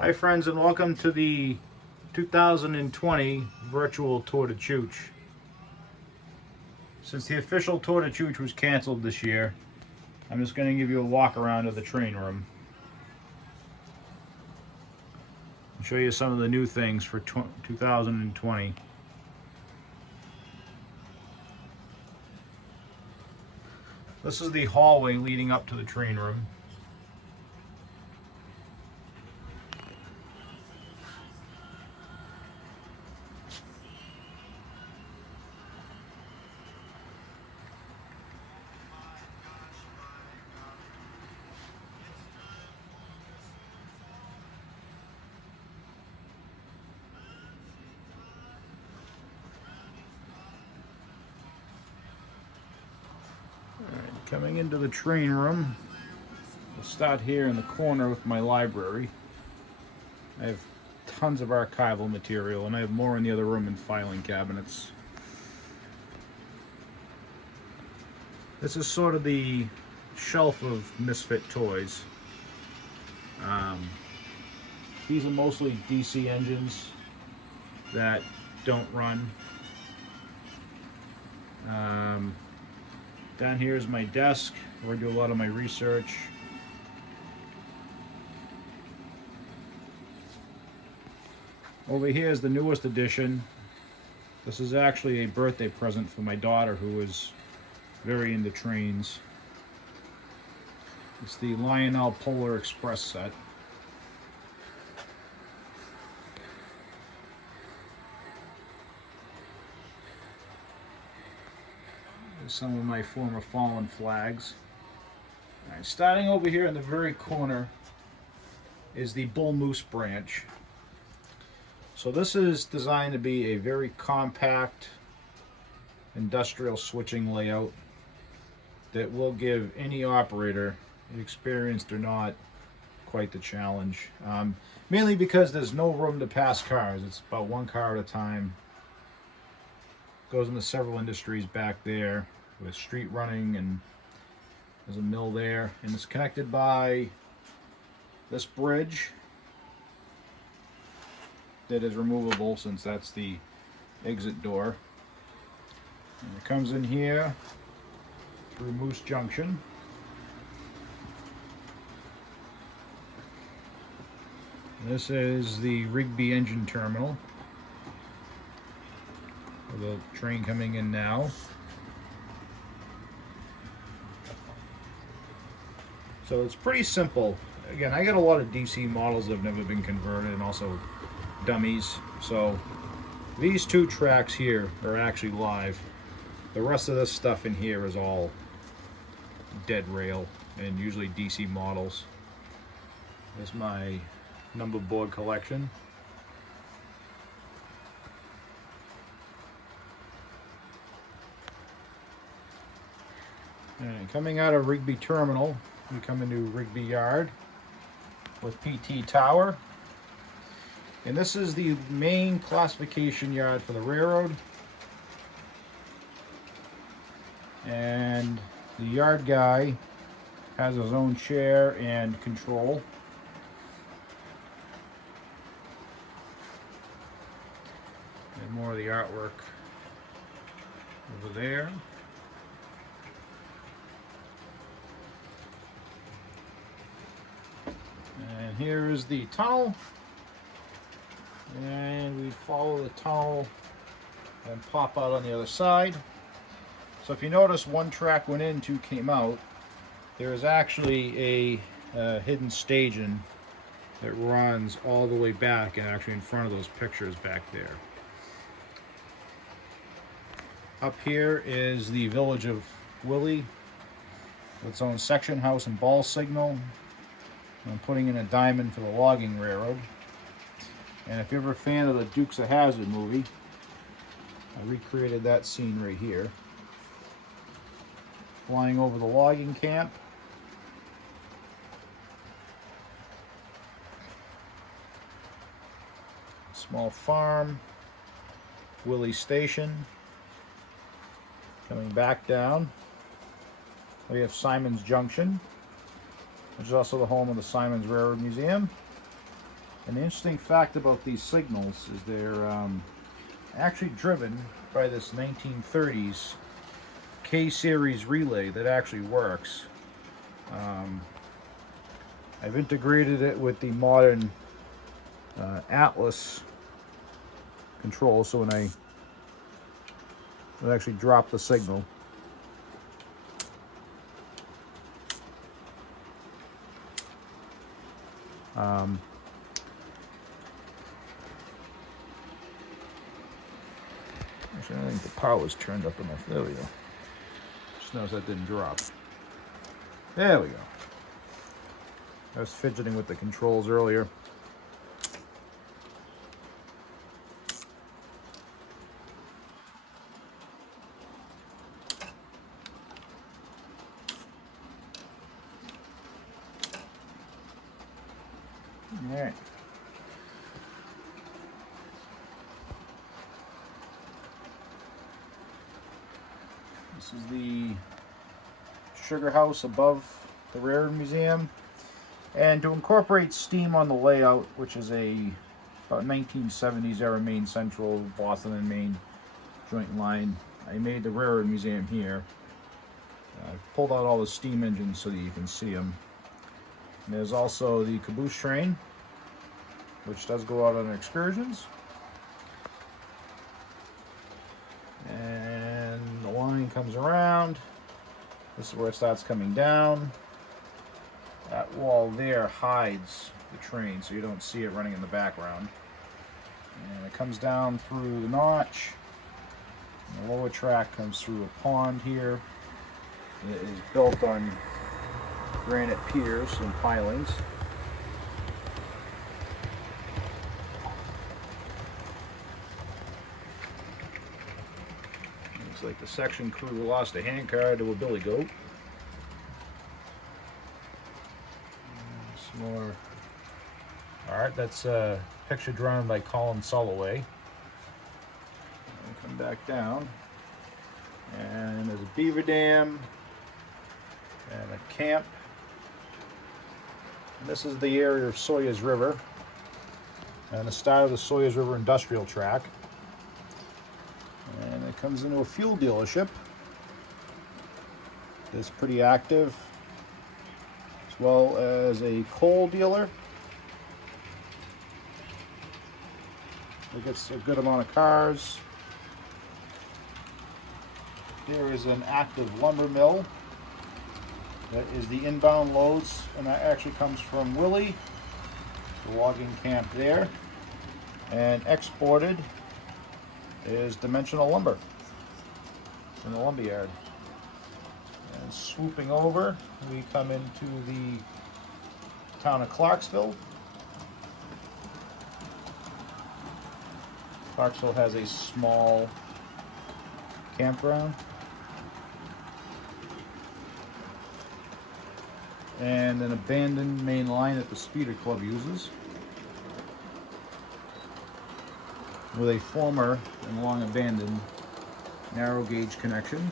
Hi friends, and welcome to the 2020 virtual Tour De Chooch. Since the official Tour De Chooch was canceled this year, I'm just going to give you a walk around of the train room and show you some of the new things for 2020. This is the hallway leading up to the train room. Coming into the train room, we'll start here in the corner with my library. I have tons of archival material, and I have more in the other room in filing cabinets. This is sort of the shelf of misfit toys. These are mostly DC engines that don't run. Down here is my desk where I do a lot of my research. Over here is the newest edition. This is actually a birthday present for my daughter, who is very into trains. It's the Lionel Polar Express set. Some of my former fallen flags. All right, starting over here in the very corner is the bull moose branch. So this is designed to be a very compact industrial switching layout that will give any operator, experienced or not, quite the challenge. Mainly because there's no room to pass cars. It's about one car at a time. Goes into several industries back there with street running, and there's a mill there, and it's connected by this bridge that is removable, since that's the exit door. And it comes in here through Moose Junction. This is the Rigby engine terminal, with the train coming in now. So it's pretty simple. Again, I got a lot of DC models that have never been converted, and also dummies. So these two tracks here are actually live. The rest of this stuff in here is all dead rail, and usually DC models. There's my number board collection. And coming out of Rigby Terminal, we come into Rigby Yard with PT Tower. And this is the main classification yard for the railroad. And the yard guy has his own chair and control. And more of the artwork over there. And here is the tunnel, and we follow the tunnel and pop out on the other side. So if you notice, one track went in, two came out. There is actually a hidden staging that runs all the way back, and actually in front of those pictures back there. Up here is the village of Willie, with its own section house and ball signal. I'm putting in a diamond for the logging railroad. And if you're ever a fan of the Dukes of Hazzard movie, I recreated that scene right here. Flying over the logging camp. Small farm. Willie Station. Coming back down, we have Simon's Junction, which is also the home of the Simon's Railroad Museum. An interesting fact about these signals is they're actually driven by this 1930s K-series relay that actually works. I've integrated it with the modern Atlas control, so when I actually drop the signal, actually, I think the power's turned up enough. There we go. Just notice that didn't drop. There we go. I was fidgeting with the controls earlier. All right. This is the sugar house above the Railroad Museum. And to incorporate steam on the layout, which is a about 1970s era Maine Central, Boston and Maine joint line, I made the Railroad Museum here. I pulled out all the steam engines so that you can see them. And there's also the caboose train, which does go out on excursions. And the line comes around. This is where it starts coming down. That wall there hides the train, so you don't see it running in the background. And it comes down through the notch. And the lower track comes through a pond here. It is built on granite piers and pilings. Looks like the section crew lost a handcar to a billy goat. Some more. Alright, that's a picture drawn by Colin Soloway. And come back down. And there's a beaver dam and a camp. And this is the area of Soyuz River and the start of the Soyuz River industrial track. And it comes into a fuel dealership. It's pretty active, as well as a coal dealer. It gets a good amount of cars. There is an active lumber mill. That is the inbound loads, and that actually comes from Willie, the logging camp there. And exported is dimensional lumber in the lumber yard. And swooping over, we come into the town of Clarksville. Clarksville has a small campground. And an abandoned main line that the Speeder Club uses, with a former and long abandoned narrow gauge connection.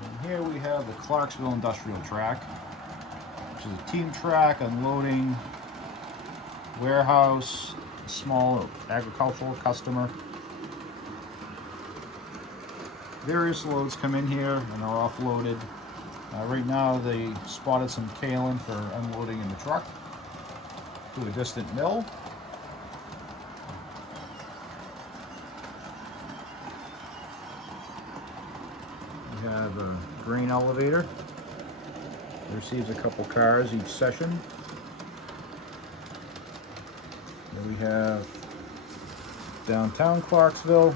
And here we have the Clarksville Industrial Track, which is a team track, unloading, warehouse, a small agricultural customer. Various loads come in here and are offloaded. Right now they spotted some kaolin for unloading in the truck to a distant mill. We have a grain elevator. It receives a couple cars each session. Then we have downtown Clarksville.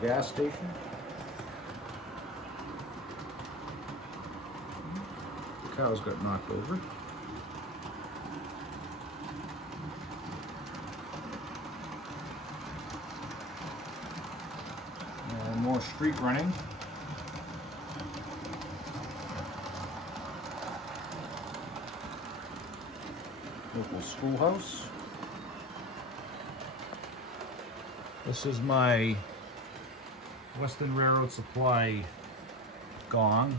The gas station. The cows got knocked over. And more street running. Local schoolhouse. This is my Western Railroad Supply gong.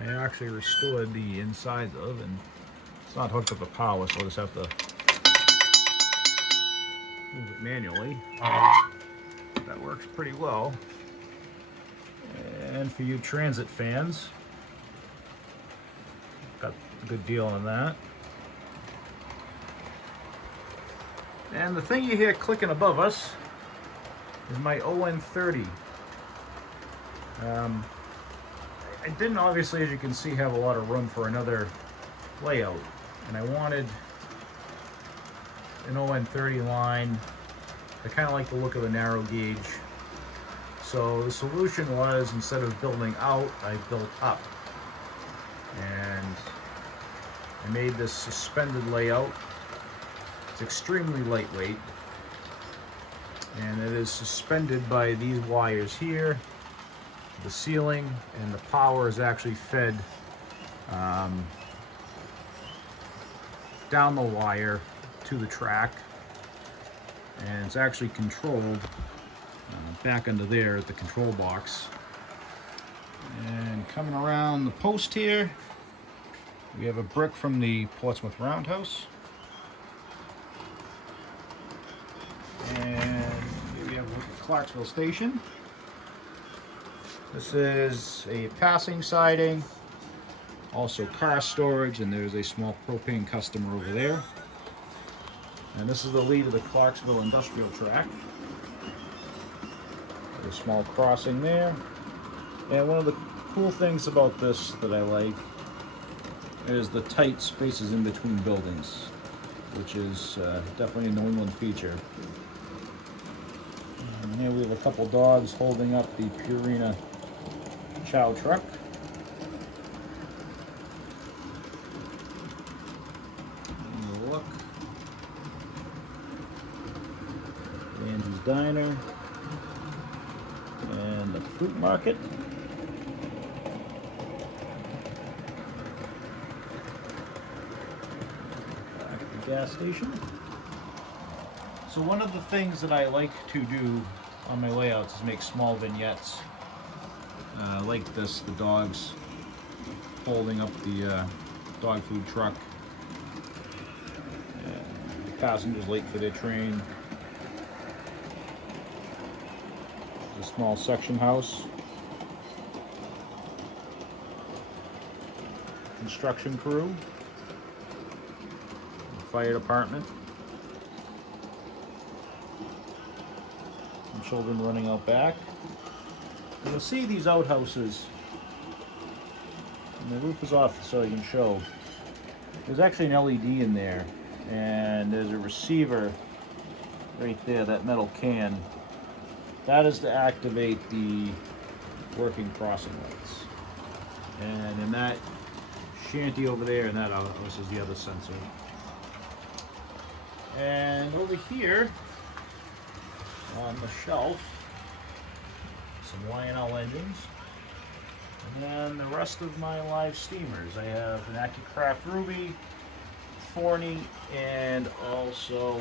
I actually restored the insides of, and it's not hooked up to power, so I'll just have to move it manually. That works pretty well. And for you transit fans, got a good deal on that. And the thing you hear clicking above us is my ON30. I didn't, obviously, as you can see, have a lot of room for another layout, and I wanted an ON30 line. I kind of like the look of a narrow gauge. So the solution was, instead of building out, I built up. And I made this suspended layout. It's extremely lightweight. And it is suspended by these wires here, the ceiling, and the power is actually fed down the wire to the track. And it's actually controlled back under there at the control box. And coming around the post here, we have a brick from the Portsmouth Roundhouse. And here we have the Clarksville station. This is a passing siding, also car storage, and there's a small propane customer over there. And this is the lead of the Clarksville industrial track. There's a small crossing there. And one of the cool things about this that I like is the tight spaces in between buildings, which is definitely a New England feature. And here we have a couple dogs holding up the Purina chow truck. And look. Andy's Diner. And the fruit market. Back at the gas station. So one of the things that I like to do on my layouts is make small vignettes. Like this, the dogs holding up the dog food truck. The passengers late for their train. A small section house. Construction crew. Fire department. And children running out back. And you'll see these outhouses. And the roof is off so I can show. There's actually an LED in there. And there's a receiver right there, that metal can. That is to activate the working crossing lights. And in that shanty over there, and that outhouse is the other sensor. And over here on the shelf, some Y&L engines. And then the rest of my live steamers. I have an AccuCraft Ruby, Forney, and also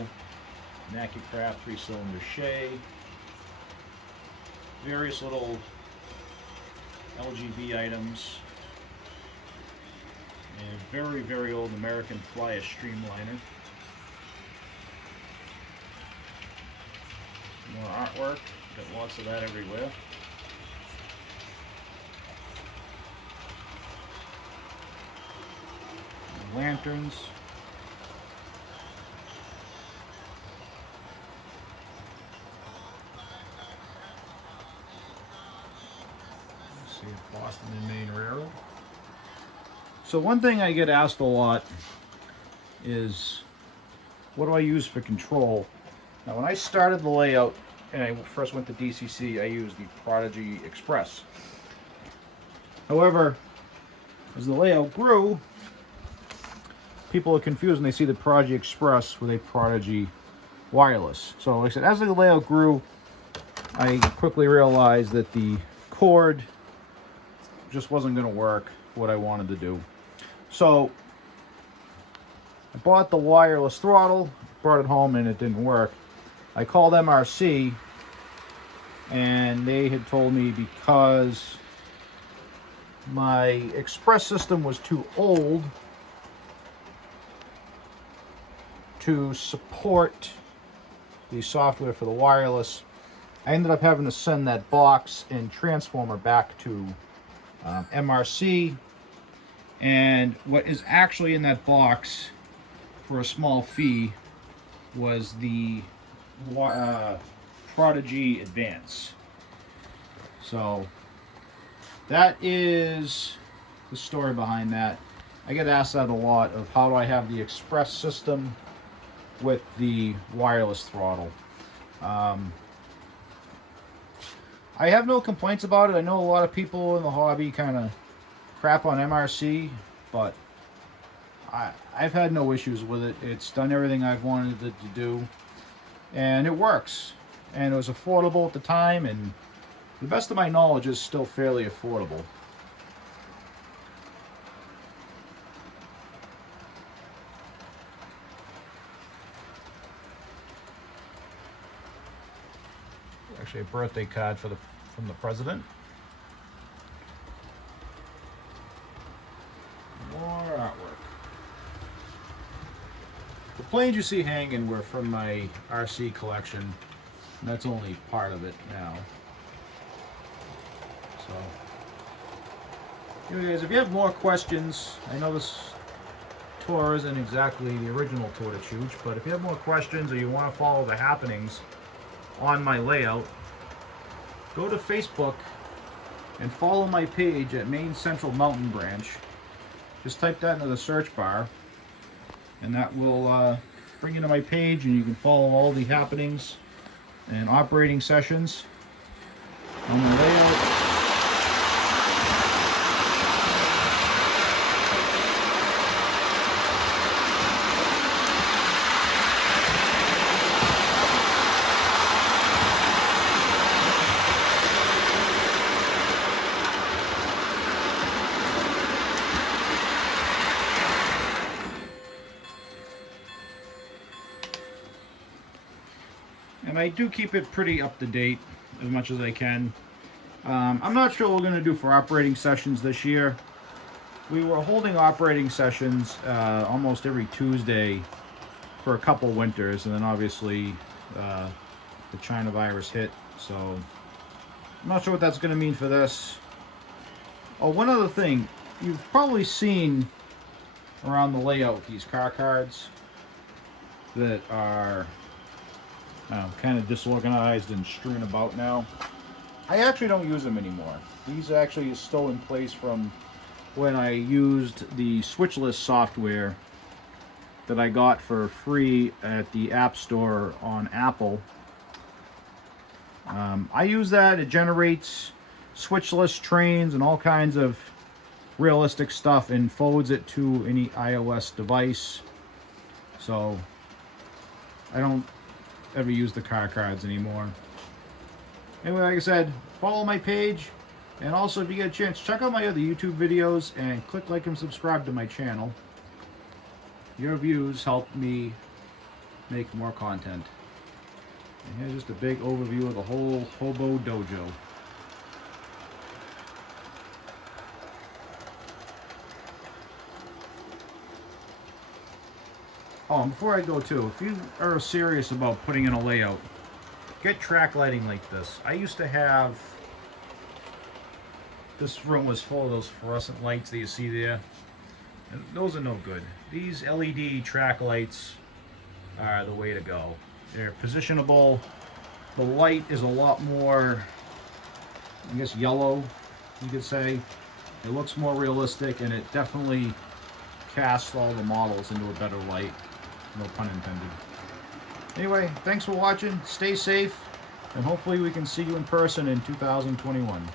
an AccuCraft 3-cylinder Shea. Various little LGB items. And a very, very old American Flyer streamliner. More artwork. Got lots of that everywhere. Lanterns. Let's see, Boston and Maine Railroad. So one thing I get asked a lot is, what do I use for control? Now when I started the layout and I first went to DCC, I used the Prodigy Express. However, as the layout grew, people are confused when they see the Prodigy Express with a Prodigy Wireless. So like I said, as the layout grew, I quickly realized that the cord just wasn't going to work for what I wanted to do. So I bought the wireless throttle, brought it home, and it didn't work. I called MRC, and they had told me because my express system was too old to support the software for the wireless, I ended up having to send that box and transformer back to MRC. And what is actually in that box for a small fee was the Prodigy Advance. So that is the story behind that. I get asked that a lot, of how do I have the express system with the wireless throttle. I have no complaints about it. I know a lot of people in the hobby kind of crap on MRC, but I've had no issues with it. It's done everything I've wanted it to do, and it works. And it was affordable at the time, and to the best of my knowledge, is still fairly affordable. Actually, a birthday card from the president. More artwork. The planes you see hanging were from my RC collection, and that's only part of it now. So, anyways, if you have more questions, I know this tour isn't exactly the original Tour De Chooch, but if you have more questions or you want to follow the happenings on my layout, go to Facebook and follow my page at Maine Central Mountain Branch. Just type that into the search bar, and that will bring you to my page, and you can follow all the happenings and operating sessions on the layout. And I do keep it pretty up to date as much as I can. I'm not sure what we're going to do for operating sessions this year. We were holding operating sessions almost every Tuesday for a couple winters, and then obviously the China virus hit, so I'm not sure what that's going to mean for this. Oh, one other thing, you've probably seen around the layout these car cards that are kind of disorganized and strewn about now. I actually don't use them anymore. These actually are still in place from when I used the switchless software that I got for free at the App Store on Apple. I use that. It generates switchless trains and all kinds of realistic stuff and forwards it to any iOS device. So I don't ever use the car cards anymore. Anyway, like I said, follow my page, and also if you get a chance, check out my other YouTube videos and click like and subscribe to my channel. Your views help me make more content. And here's just a big overview of the whole Hobo Dojo. Oh, and before I go too, if you are serious about putting in a layout, get track lighting like this. I used to have, this room was full of those fluorescent lights that you see there. And those are no good. These LED track lights are the way to go. They're positionable. The light is a lot more, I guess, yellow, you could say. It looks more realistic, and it definitely casts all the models into a better light. No pun intended. Anyway, thanks for watching. Stay safe, and hopefully we can see you in person in 2021.